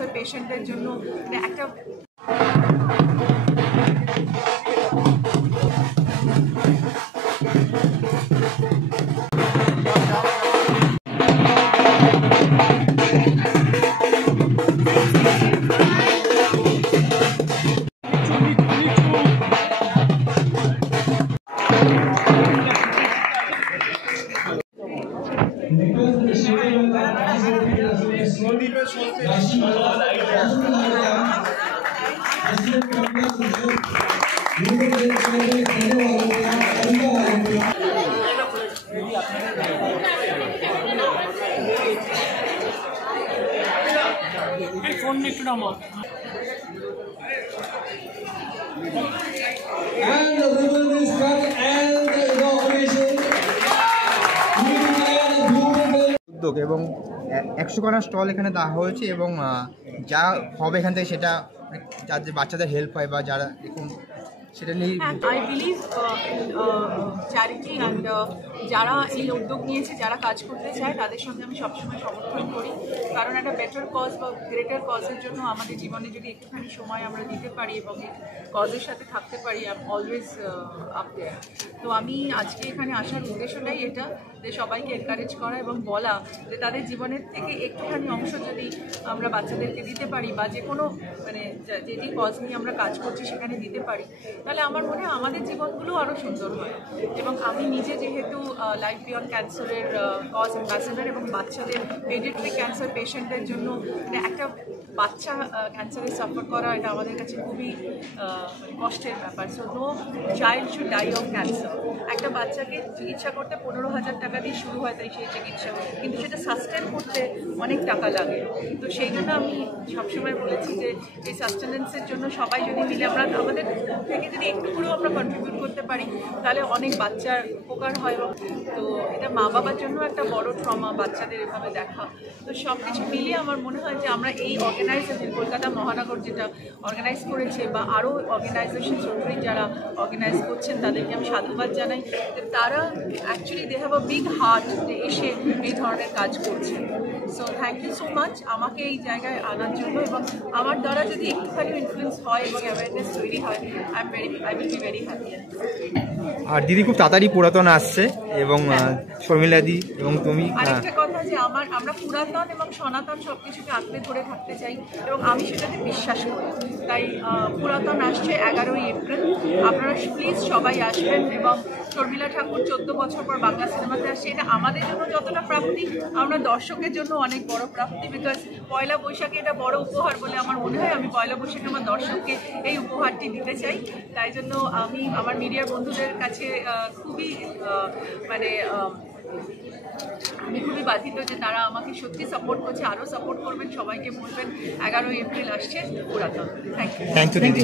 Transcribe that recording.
Cancer পেশেন্টদের জন্য একটা ফোন একটু নামাও। উদ্যোগ এবং 100খানা স্টল এখানে দেওয়া হয়েছে এবং যা হবে এখান থেকে সেটা যাতে বাচ্চাদের হেল্প হয় বা যারা এরকম সেটা নিয়ে আই বিলিভ চ্যারিটি অ্যান্ড যারা এই উদ্যোগ নিয়েছে, যারা কাজ করতে চায় তাদের সঙ্গে আমি সবসময় সমর্থন করি, কারণ একটা বেটার কজ বা গ্রেটার কজের জন্য আমাদের জীবনে যদি একটুখানি সময় আমরা দিতে পারি এবং এই কজের সাথে থাকতে পারি, আই এম অলওয়েজ আপ দেয়ার। তো আমি আজকে এখানে আসার উদ্দেশ্যটাই এটা, যে সবাইকে এনকারেজ করা এবং বলা যে তাদের জীবনের থেকে একটুখানি অংশ যদি আমরা বাচ্চাদেরকে দিতে পারি বা যে কোনো মানে যেটি কজ নিয়ে আমরা কাজ করছি সেখানে দিতে পারি, তাহলে আমার মনে হয় আমাদের জীবনগুলো আরও সুন্দর হয়। এবং আমি নিজে যেহেতু লাইফ বিয়ন্ড ক্যান্সারের কজ অ্যাম্বাসেডর এবং বাচ্চাদের পেডিয়াট্রিক ক্যান্সার পেশেন্টদের জন্য একটা বাচ্চা ক্যান্সারে সাফার করা এটা আমাদের কাছে খুবই কষ্টের ব্যাপার। So no child should die of cancer. একটা বাচ্চাকে চিকিৎসা করতে 15,000 টাকা দিয়ে শুরু হয়, তাই সেই চিকিৎসা, কিন্তু সেটা সাস্টেন করতে অনেক টাকা লাগে। তো সেই জন্য আমি সবসময় বলেছি যে এই সাস্টেনেন্সের জন্য সবাই যদি মিলে আমরা আমাদের থেকে যদি একটু করেও আমরা কন্ট্রিবিউট করতে পারি তাহলে অনেক বাচ্চার উপকার হয়। তো এটা মা বাবার জন্য একটা বড় ট্রমা বাচ্চাদের এভাবে দেখা। তো সব কিছু মিলিয়ে আমার মনে হয় যে আমরা এই অর্গানাইজেশন কলকাতা মহানগর যেটা অর্গানাইজ করেছে বা আরও অর্গানাইজেশন সরকারি যারা অর্গানাইজ করছেন তাদেরকে আমি সাধুবাদ জানাই যে তারা actually they have a big heart যে এসে এই ধরনের কাজ করছেন। So thank you so much আমাকে এই জায়গায় আনার জন্য, এবং আমার দ্বারা যদি একটুখানি ইনফ্লুয়েন্স হয় এবং অ্যাওয়ারনেস তৈরি হয় I will be very happy. আর দিদি খুব তাড়াতাড়ি পুরাতন আসছে এবং শর্মিলাদি এবং তুমি আরেকটা কথা যে আমরা পুরাতন এবং সনাতন সব কিছুকে আঁকড়ে ধরে থাকতে চাই এবং আমি সেটাতে বিশ্বাস করি। তাই পুরাতন আসছে 11ই এপ্রিল, আপনারা প্লিজ সবাই আসবেন। এবং শর্মিলা ঠাকুর 14 বছর পর বাংলা সিনেমাতে আসছে, এটা আমাদের জন্য যতটা প্রাপ্তি আমরা দর্শকের জন্য অনেক বড় প্রাপ্তি, বিকজ পয়লা বৈশাখে এটা বড় উপহার বলে আমার মনে হয়। আমি পয়লা বৈশাখে আমার দর্শককে এই উপহারটি দিতে চাই, তাই জন্য আমি আমার মিডিয়ার বন্ধুদের কাছে খুবই আমি খুবই বাধিত যে তারা আমাকে সত্যি সাপোর্ট করছে, আরও সাপোর্ট করবেন, সবাইকে বলবেন 11ই এপ্রিল আসছে পুরাতন। থ্যাংক ইউ দিদি।